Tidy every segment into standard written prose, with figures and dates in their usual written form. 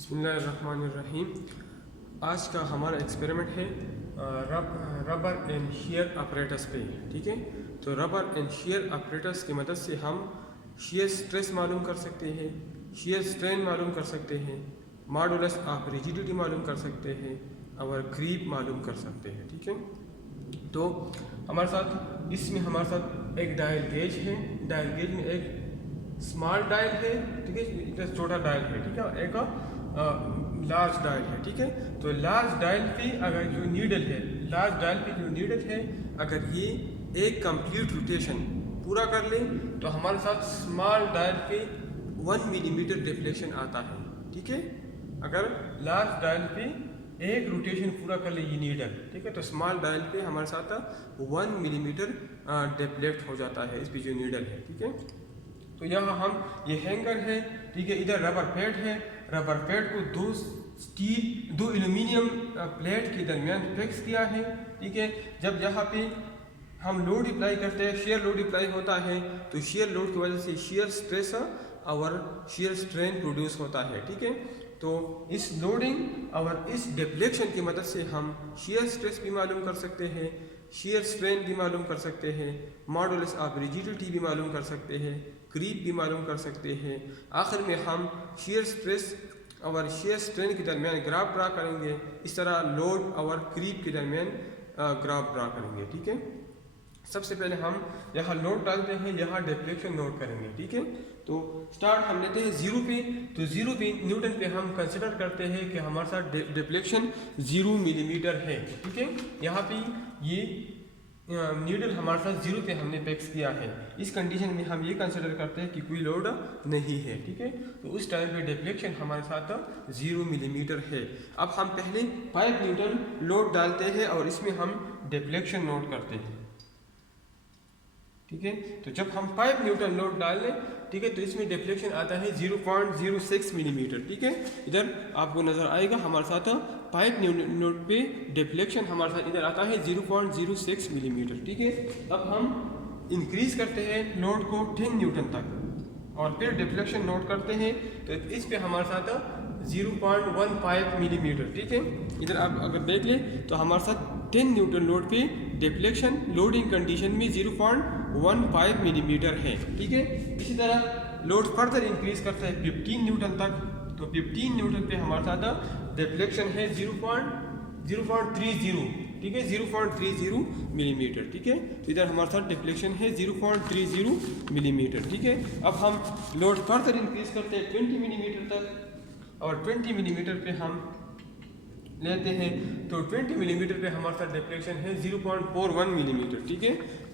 बिस्मिल्लाहिर्रहमानिर्रहीम। आज का हमारा एक्सपेरिमेंट है रबर एंड शीयर अपरेटस पे। ठीक है, तो रबर एंड शीयर अपरेटस की मदद से हम शीयर स्ट्रेस मालूम कर सकते हैं, शीयर स्ट्रेन मालूम कर सकते हैं, मॉडुलस ऑफ रिजिडिटी मालूम कर सकते हैं और क्रीप मालूम कर सकते हैं। ठीक है, तो हमारे साथ इसमें हमारे साथ एक डायल गेज है। डायल गेज में एक स्मॉल डायल है, ठीक है, इधर छोटा डायल है, ठीक है, एक लार्ज डायल है। ठीक है, तो लार्ज डायल पे अगर जो नीडल है, लार्ज डायल पे जो नीडल है, अगर ये एक कंप्लीट रोटेशन पूरा कर ले तो हमारे साथ स्मॉल डायल पे 1 मिलीमीटर डिफ्लेक्शन आता है। ठीक है, अगर लार्ज डायल पे एक रोटेशन पूरा कर ले ये नीडल, ठीक है, तो स्मॉल डायल पे हमारे साथ 1 मिलीमीटर डिफ्लेक्ट हो जाता है इस पे जो नीडल है। ठीक है, तो यहाँ हम ये हैंगर है, ठीक है, इधर रबर पैड है। रबर पैड को दो एल्यूमिनियम प्लेट के दरमियान फिक्स किया है। ठीक है, जब यहाँ पे हम लोड अप्लाई करते हैं, शेयर लोड अप्लाई होता है, तो शेयर लोड की वजह से शेयर स्ट्रेस और शेयर स्ट्रेन प्रोड्यूस होता है। ठीक है, तो इस लोडिंग और इस डिफ्लेक्शन की मदद से हम शेयर स्ट्रेस भी मालूम कर सकते हैं, शेयर स्ट्रेन भी मालूम कर सकते हैं, मॉडुलस ऑफ रिजिडिटी भी मालूम कर सकते हैं, क्रीप भी मालूम कर सकते हैं। आखिर में हम शेयर स्ट्रेस और शेयर स्ट्रेन के दरमियान ग्राफ ड्रा करेंगे। इस तरह लोड और क्रीप के दरमियान ग्राफ ड्रा करेंगे। ठीक है, सबसे पहले हम यहाँ लोड डालते हैं, यहाँ डिफ्लेक्शन नोट करेंगे। ठीक है, तो स्टार्ट हम लेते हैं 0 पे। तो 0 पे न्यूटन पे हम कंसिडर करते हैं कि हमारे साथ डिफ्लेक्शन 0 मिलीमीटर है। ठीक है, यहाँ पे ये नीडल हमारे साथ 0 पे हमने फिक्स किया है। इस कंडीशन में हम ये कंसिडर करते हैं कि कोई लोड नहीं है। ठीक है, तो उस टाइम पे डिफ्लेक्शन हमारे साथ 0 मिलीमीटर है। अब हम पहले 5 न्यूटन लोड डालते हैं और इसमें हम डिफ्लेक्शन नोट करते हैं। ठीक है, तो जब हम 5 न्यूटन लोड डाल लें, ठीक है, तो इसमें डिफ्लेक्शन आता है 0.06 मिलीमीटर। ठीक है, इधर आपको नजर आएगा हमारे साथ 5 न्यूटन पे डिफ्लेक्शन हमारे साथ इधर आता है 0.06 मिलीमीटर। ठीक है, अब हम इंक्रीज करते हैं लोड को 10 न्यूटन तक और फिर डिफ्लेक्शन नोट करते हैं, तो इस पे हमारे साथ 0.15 मिलीमीटर। ठीक है, इधर आप अगर देख लें तो हमारे साथ 10 न्यूटन लोड पे डिफ्लेक्शन लोडिंग कंडीशन में 0.15 मिलीमीटर है। ठीक है, इसी तरह लोड फर्दर इंक्रीज करते हैं 15 न्यूटन तक, तो 15 न्यूटन पे हमारे साथ डिफ्लेक्शन है 0.30, ठीक है, 0.30 मिलीमीटर। ठीक है, तो इधर हमारे साथ डिफ्लेक्शन है 0.30 मिलीमीटर। ठीक है, अब हम लोड फर्दर इंक्रीज करते हैं 20 मिलीमीटर तक और 20 मिलीमीटर पे हम लेते हैं, तो 20 मिलीमीटर पे हमारे साथ डिफ्लेक्शन है 0.41 मिलीमीटर। ठीक है,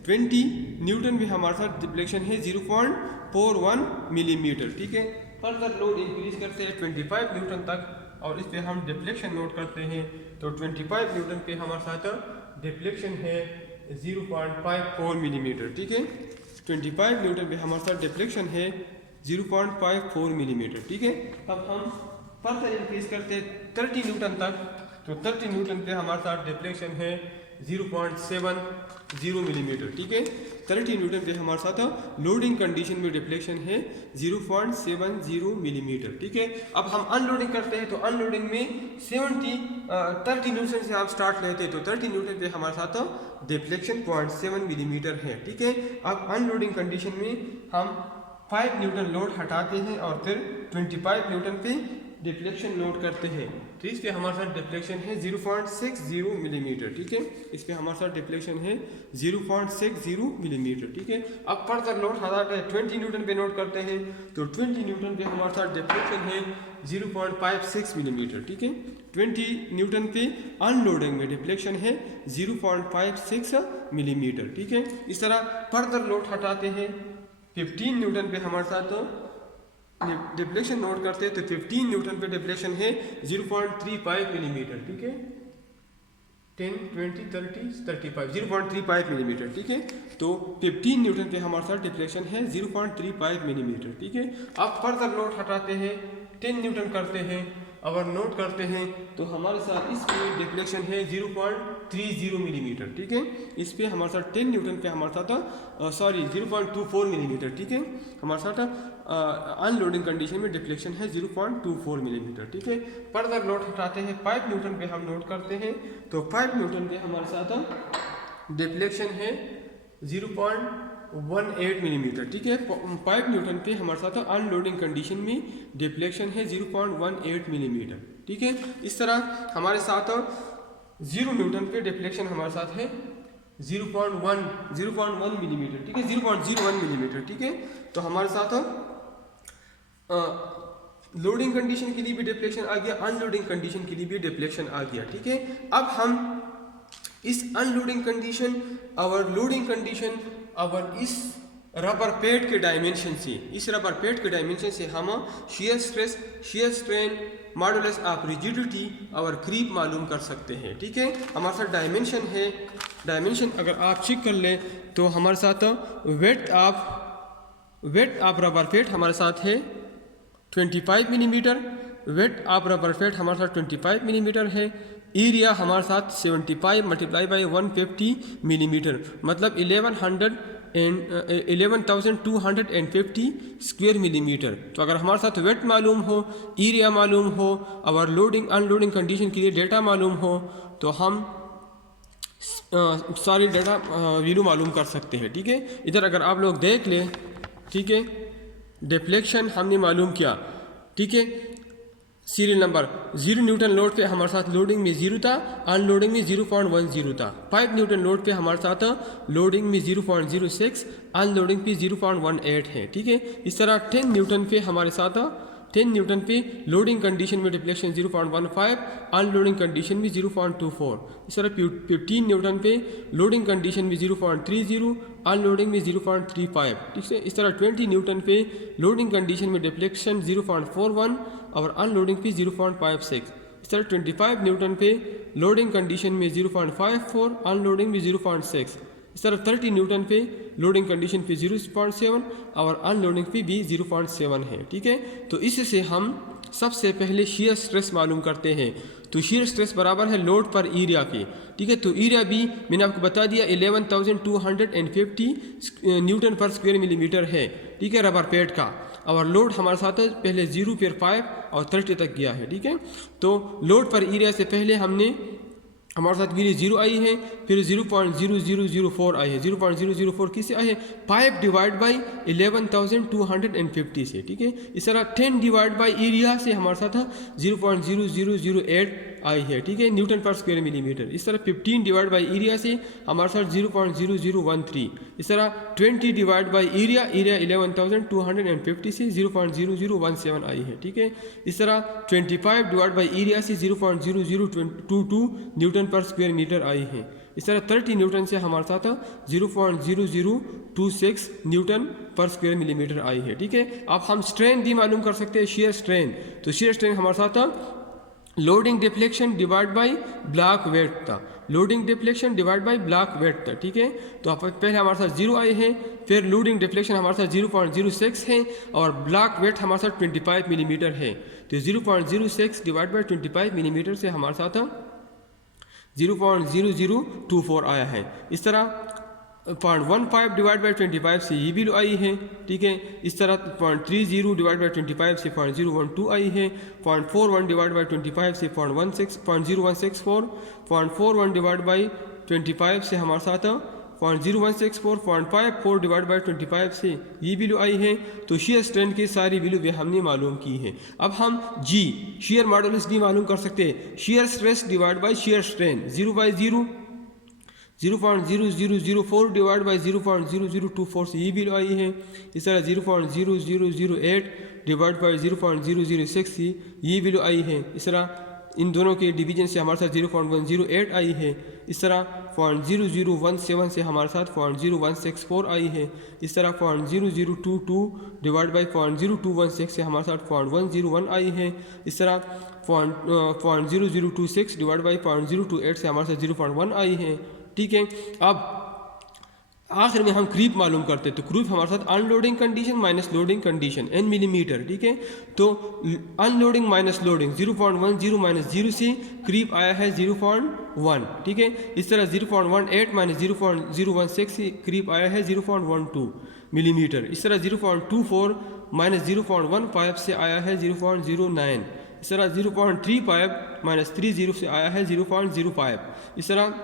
20 न्यूटन पे हमारे साथ डिफ्लेक्शन है 0.41 मिलीमीटर। ठीक है, फर्दर लोड इंक्रीज करते हैं 25 न्यूटन तक और इस पे हम डिफ्लेक्शन नोट करते हैं, तो 25 न्यूटन पे हमारे साथ डिफ्लेक्शन है 0.54 मिलीमीटर। ठीक है, 25 न्यूटन पे हमारे साथ डिफ्लेक्शन है 0.54 मिलीमीटर। ठीक है, अब हम फर्दर इंक्रीज करते हैं 30 न्यूटन तक, तो 30 न्यूटन पे हमारे साथ डिफ्लेक्शन है 0.70 मिलीमीटर। ठीक है, 30 न्यूटन पे हमारे साथ लोडिंग कंडीशन में डिफ्लेक्शन है 0.70 मिलीमीटर। ठीक है, अब हम अनलोडिंग करते हैं, तो अनलोडिंग में 30 न्यूटन से आप स्टार्ट लेते हैं, तो 30 न्यूटन पे हमारे साथ डिफ्लेक्शन 0.7 मिलीमीटर है। ठीक है, अब अनलोडिंग कंडीशन में हम 5 न्यूटन लोड हटाते हैं और फिर 25 न्यूटन पे डिफ्लेक्शन नोट करते हैं, तो इस पे हमारे साथ डिफ्लेक्शन है 0.60 मिलीमीटर। ठीक है, इस पे हमारे साथ डिफ्लेक्शन है 0.60 मिलीमीटर। ठीक है, अब फर्दर लोड हटाते हैं 20 न्यूटन पे नोट करते हैं, तो 20 न्यूटन पे हमारे साथ डिफ्लेक्शन है 0.56 मिलीमीटर। ठीक है, 20 न्यूटन पे अनलोडिंग में डिफ्लेक्शन है 0.56 मिलीमीटर। ठीक है, इस तरह फर्दर लोड हटाते हैं 15 न्यूटन पे हमारे साथ डिफ्लेक्शन नोट करते हैं, तो 15 न्यूटन पे डिफ्लेक्शन है 0.35 मिलीमीटर। ठीक है, 10, 20, 30, 35, 0.35 मिलीमीटर। ठीक है, तो 15 न्यूटन पे हमारे साथ डिफ्लेक्शन है 0.35 मिलीमीटर। ठीक है, अब फर्दर लोड हटाते हैं 10 न्यूटन करते हैं अगर नोट करते हैं तो हमारे साथ इस पे डिफ्लेक्शन है 0.30 मिलीमीटर, ठीक है। इस पे हमारे साथ 10 न्यूटन पे हमारे साथ 0.24 मिलीमीटर, ठीक है। हमारे साथ अनलोडिंग कंडीशन में डिफ्लेक्शन है 0.24 मिलीमीटर, ठीक है। फर्दर नोट हटाते हैं 5 न्यूटन पे हम नोट करते हैं तो 5 न्यूटन पे हमारे साथ डिफ्लेक्शन है 0.18 मिलीमीटर, ठीक है। 5 न्यूटन पे हमारे साथ अनलोडिंग कंडीशन में डिफ्लेक्शन है 0.18 मिलीमीटर, ठीक है। इस तरह हमारे साथ 0 न्यूटन पे डिफ्लेक्शन हमारे साथ है 0.1 मिलीमीटर, ठीक है, 0.01 मिलीमीटर, ठीक है। तो हमारे साथ लोडिंग कंडीशन के लिए भी डिफ्लेक्शन आ गया, अनलोडिंग कंडीशन के लिए भी डिफ्लेक्शन आ गया, ठीक है। अब हम इस अनलोडिंग कंडीशन और लोडिंग कंडीशन और इस रबर पैड के डायमेंशन से हम shear stress, shear strain, modulus of rigidity और क्रीप मालूम कर सकते हैं, ठीक है। हमारे साथ डायमेंशन है, डायमेंशन अगर आप चेक कर ले तो हमारे साथ वेट ऑफ रबर पैड हमारे साथ है 25 millimetre, weight of rubber pad हमारे साथ 25 मिलीमीटर है। एरिया हमारे साथ 75 मल्टीप्लाई बाई 150 मिलीमीटर, मतलब 11,250 स्क्वायर मिलीमीटर। तो अगर हमारे साथ वेट मालूम हो, एरिया मालूम हो और लोडिंग अनलोडिंग कंडीशन के लिए डेटा मालूम हो तो हम सारी डेटा वैल्यू मालूम कर सकते हैं, ठीक है। इधर अगर आप लोग देख लें, ठीक है, डिफ्लेक्शन हमने मालूम किया, ठीक है। सीरियल नंबर 0 न्यूटन लोड पे हमारे साथ लोडिंग में 0 था, अनलोडिंग में 0.10 था। 5 न्यूटन लोड पे हमारे साथ लोडिंग में 0.06, अनलोडिंग पे 0.18 है, ठीक है। इस तरह 10 न्यूटन पे हमारे साथ 10 न्यूटन पे लोडिंग कंडीशन में डिफ्लेक्शन 0.15, अनलोडिंग कंडीशन में 0.24। इस तरह 15 न्यूटन पे लोडिंग कंडीशन में 0.30, अनलोडिंग में 0.35, ठीक है। इस तरह 20 न्यूटन पे लोडिंग कंडीशन में डिफ्लेक्शन 0.41 और अनलोडिंग पे 0.56। इस तरह 25 न्यूटन पे लोडिंग कंडीशन में 0.54, अनलोडिंग में 0.6। इस तरह 30 न्यूटन पे लोडिंग कंडीशन पे 0.7 और अनलोडिंग पे भी 0.7 है, ठीक है। तो इससे हम सबसे पहले शियर स्ट्रेस मालूम करते हैं। तो शियर स्ट्रेस बराबर है लोड पर एरिया के, ठीक है। तो एरिया भी मैंने आपको बता दिया 11,250 न्यूटन पर स्क्वायर मिलीमीटर है, ठीक है, रबर पैड का। और लोड हमारे साथ पहले 0 फिर 5 और 30 तक गया है, ठीक है। तो लोड पर एरिया से पहले हमने हमारे साथ वैल्यू 0 आई है, फिर 0.0004 आई है। 0.004 किससे आई है? 5 डिवाइड बाई 11,250 से, ठीक है। इस तरह 10 डिवाइड बाई एरिया से हमारे साथ 0.0008 आई है, ठीक है, न्यूटन पर स्क्वायर मिलीमीटर। इस तरह 15 डिवाइड बाई एरिया से हमारे साथ 0.0013। इस तरह 20 डिवाइड बाई एरिया 11,250 से 0.0017 आई है, ठीक है। इस तरह 25 डिवाइड बाई एरिया से 0.0022 न्यूटन पर स्क्वायर मीटर आई है। इस तरह 30 न्यूटन से हमारे साथ 0.0026 न्यूटन पर स्क्वायर मिलीमीटर आई है, ठीक है। अब हम स्ट्रेन भी मालूम कर सकते हैं, शेयर स्ट्रेन। तो शेयर स्ट्रेन हमारे साथ loading deflection divide by block weight था, loading deflection divide by block weight था, ठीक है। तो पहले हमारे साथ 0 आई है, फिर लोडिंग डिफ्लेक्शन हमारे साथ 0.06 है और ब्लॉक वेट हमारे साथ 25 मिलीमीटर है। तो 0.06 डिवाइड बाई 25 मिलीमीटर से हमारे साथ 0.0024 आया है। इस तरह 0.15 डिवाइड बाई 25 से ये वैल्यू आई है, ठीक है। इस तरह 0.30 डिवाइड बाई 25 से 0.012 आई है। 0.41 डिवाइड बाई 25 से 0.0164, 0.41 डिवाइड बाई 25 से हमारे साथ 0.0164, 0.54 डिवाइड बाई 25 से ये वैल्यू आई है। तो शेयर स्ट्रेन की सारी वैल्यू भी हमने मालूम की है। अब हम जी शेयर मॉडुलस भी मालूम कर सकते हैं, shear stress divide by shear strain 0/0, 0.0004 divide by 0.0024 से ये वैल्यू आई है। इस तरह 0.0008 डिवाइड बाई 0.006 से ये वैल्यू आई है। इस तरह इन दोनों के डिवीजन से हमारे साथ 0.108 आई है। इस तरह 0.0017 से हमारे साथ 0.0164 आई है। इस तरह 0.0022 डिवाइड बाई 0.0216 से हमारे साथ 0.101 आई है। इस तरह 0.0026 डिवाइड बाई 0.028 से हमारे साथ 0.1 आई है, ठीक है। अब आखिर में हम क्रीप मालूम करते हैं। तो क्रीप हमारे साथ unloading condition minus loading condition n millimetre, ठीक है। तो अनलोडिंग माइनस लोडिंग 0.10 माइनस 0 से क्रीप आया है 0.1, ठीक है। इस तरह 0.18 माइनस 0.016 से क्रीप आया है 0.12 मिलीमीटर। इस तरह 0.24 माइनस 0.15 से आया है 0.09। इस तरह 0.35 माइनस 30 से आया है 0.05। इस तरह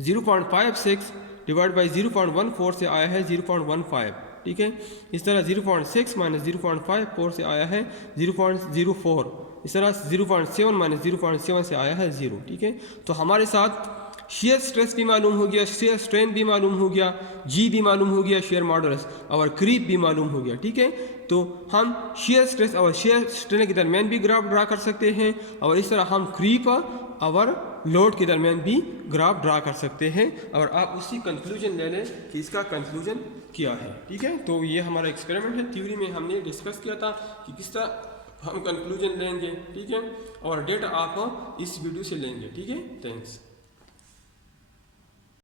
0.56 डिवाइड बाई 0.14 से आया है 0.15, ठीक है। इस तरह 0.6 माइनस 0.54 से आया है 0.04। इस तरह 0.7 माइनस 0.7 से आया है 0, ठीक है। तो हमारे साथ शेयर स्ट्रेस भी मालूम हो गया, शेयर स्ट्रेन भी मालूम हो गया, जी भी मालूम हो गया, शेयर मॉडुलस और क्रीप भी मालूम हो गया, ठीक है। तो हम शेयर स्ट्रेस और शेयर स्ट्रेन के दरमियान भी ग्राफ ड्रा कर सकते हैं और इस तरह हम क्रीप और लोड के दरमियान भी ग्राफ ड्रा कर सकते हैं और आप उसी कंक्लूजन ले लें कि इसका कंक्लूजन क्या है, ठीक है। तो ये हमारा एक्सपेरिमेंट है। थ्योरी में हमने डिस्कस किया था कि किस तरह हम कंक्लूजन लेंगे, ठीक है, और डेटा आप इस वीडियो से लेंगे, ठीक है। थैंक्स।